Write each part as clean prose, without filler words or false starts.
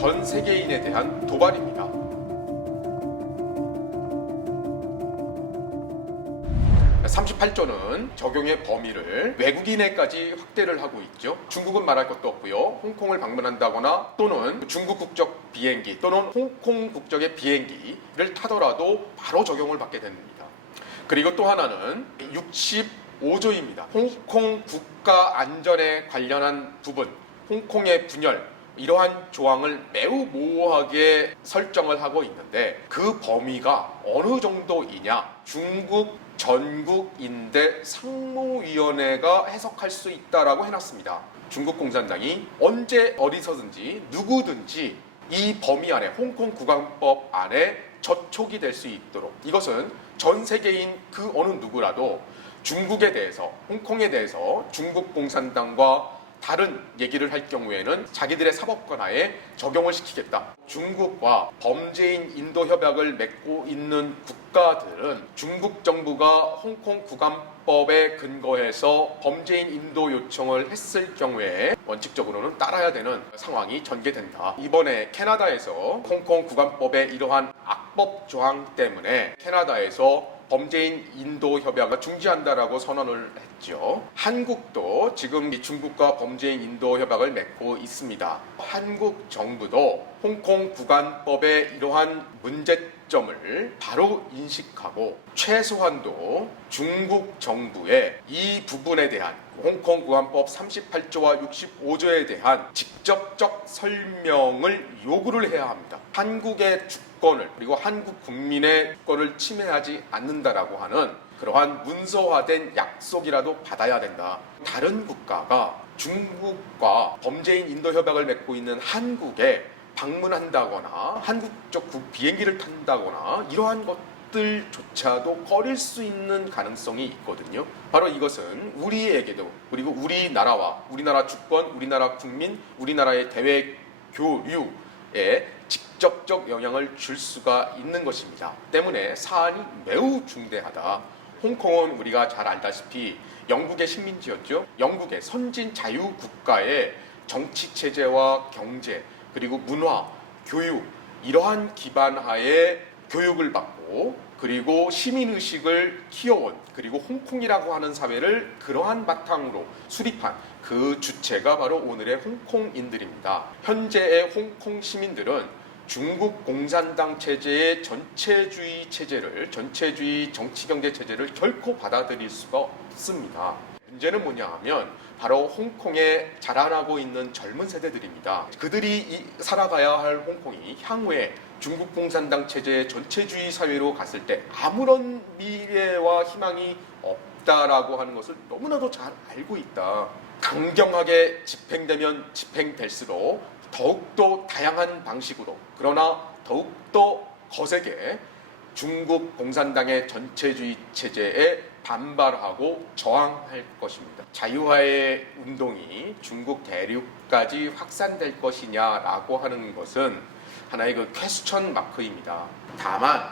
전 세계인에 대한 도발입니다. 38조는 적용의 범위를 외국인에까지 확대를 하고 있죠. 중국은 말할 것도 없고요. 홍콩을 방문한다거나 또는 중국 국적 비행기 또는 홍콩 국적의 비행기를 타더라도 바로 적용을 받게 됩니다. 그리고 또 하나는 65조입니다. 홍콩 국가 안전에 관련한 부분, 홍콩의 분열, 이러한 조항을 매우 모호하게 설정을 하고 있는데 그 범위가 어느 정도이냐? 중국 전국인대 상무위원회가 해석할 수 있다라고 해놨습니다. 중국 공산당이 언제 어디서든지 누구든지 이 범위 안에 홍콩 국왕법 안에 저촉이 될 수 있도록, 이것은 전 세계인 그 어느 누구라도 중국에 대해서, 홍콩에 대해서 중국 공산당과 다른 얘기를 할 경우에는 자기들의 사법권하에 적용을 시키겠다. 중국과 범죄인 인도 협약을 맺고 있는 국가들은 중국 정부가 홍콩 국안법에 근거해서 범죄인 인도 요청을 했을 경우에 원칙적으로는 따라야 되는 상황이 전개된다. 이번에 캐나다에서 홍콩 국안법의 이러한 악법 조항 때문에 캐나다에서 범죄인 인도 협약을 중지한다라고 선언을 했죠. 한국도 지금 중국과 범죄인 인도 협약을 맺고 있습니다. 한국 정부도 홍콩 국안법의 이러한 문제점을 바로 인식하고 최소한도 중국 정부의 이 부분에 대한 홍콩 국안법 38조와 65조에 대한 직접적 설명을 요구를 해야 합니다. 한국의 주권을, 그리고 한국 국민의 주권을 침해하지 않는다라고 하는 그러한 문서화된 약속이라도 받아야 된다. 다른 국가가 중국과 범죄인 인도 협약을 맺고 있는 한국에 방문한다거나 한국 쪽 비행기를 탄다거나 이러한 것들조차도 꺼릴 수 있는 가능성이 있거든요. 바로 이것은 우리에게도, 그리고 우리나라와 우리나라 주권, 우리나라 국민, 우리나라의 대외 교류에 직접적 영향을 줄 수가 있는 것입니다. 때문에 사안이 매우 중대하다. 홍콩은 우리가 잘 알다시피 영국의 식민지였죠. 영국의 선진 자유국가의 정치체제와 경제, 그리고 문화, 교육, 이러한 기반하에 교육을 받고 그리고 시민의식을 키워온, 그리고 홍콩이라고 하는 사회를 그러한 바탕으로 수립한 그 주체가 바로 오늘의 홍콩인들입니다. 현재의 홍콩 시민들은 중국 공산당 체제의 전체주의 체제를, 전체주의 정치경제 체제를 결코 받아들일 수가 없습니다. 문제는 뭐냐 하면 바로 홍콩에 자라나고 있는 젊은 세대들입니다. 그들이 살아가야 할 홍콩이 향후에 중국 공산당 체제의 전체주의 사회로 갔을 때 아무런 미래와 희망이 없다라고 하는 것을 너무나도 잘 알고 있다. 강경하게 집행되면 집행될수록 더욱더 다양한 방식으로, 그러나 더욱더 거세게 중국 공산당의 전체주의 체제에 반발하고 저항할 것입니다. 자유화의 운동이 중국 대륙까지 확산될 것이냐라고 하는 것은 하나의 그 퀘스천 마크입니다. 다만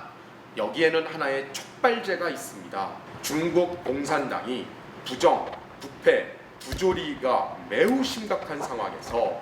여기에는 하나의 촉발제가 있습니다. 중국 공산당이 부정, 부패, 부조리가 매우 심각한 상황에서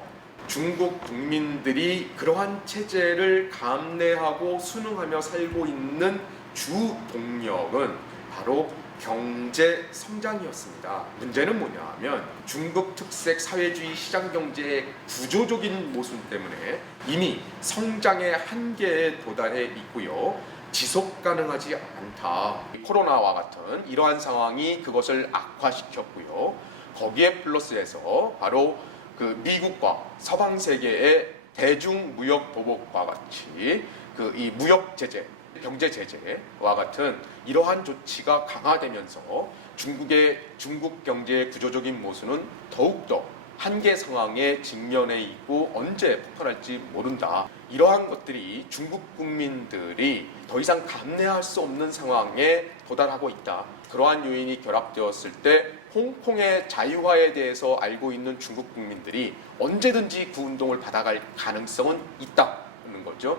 중국 국민들이 그러한 체제를 감내하고 순응하며 살고 있는 주 동력은 바로 경제 성장이었습니다. 문제는 뭐냐 하면 중국 특색 사회주의 시장 경제의 구조적인 모순 때문에 이미 성장의 한계에 도달해 있고요. 지속 가능하지 않다. 코로나와 같은 이러한 상황이 그것을 악화시켰고요. 거기에 플러스해서 바로 그 미국과 서방 세계의 대중무역 보복과 같이 그 이 무역 제재, 경제 제재와 같은 이러한 조치가 강화되면서 중국 경제의 구조적인 모순은 더욱더 한계 상황에 직면해 있고 언제 폭발할지 모른다. 이러한 것들이 중국 국민들이 더 이상 감내할 수 없는 상황에 도달하고 있다. 그러한 요인이 결합되었을 때 홍콩의 자유화에 대해서 알고 있는 중국 국민들이 언제든지 그 운동을 받아갈 가능성은 있다는 거죠.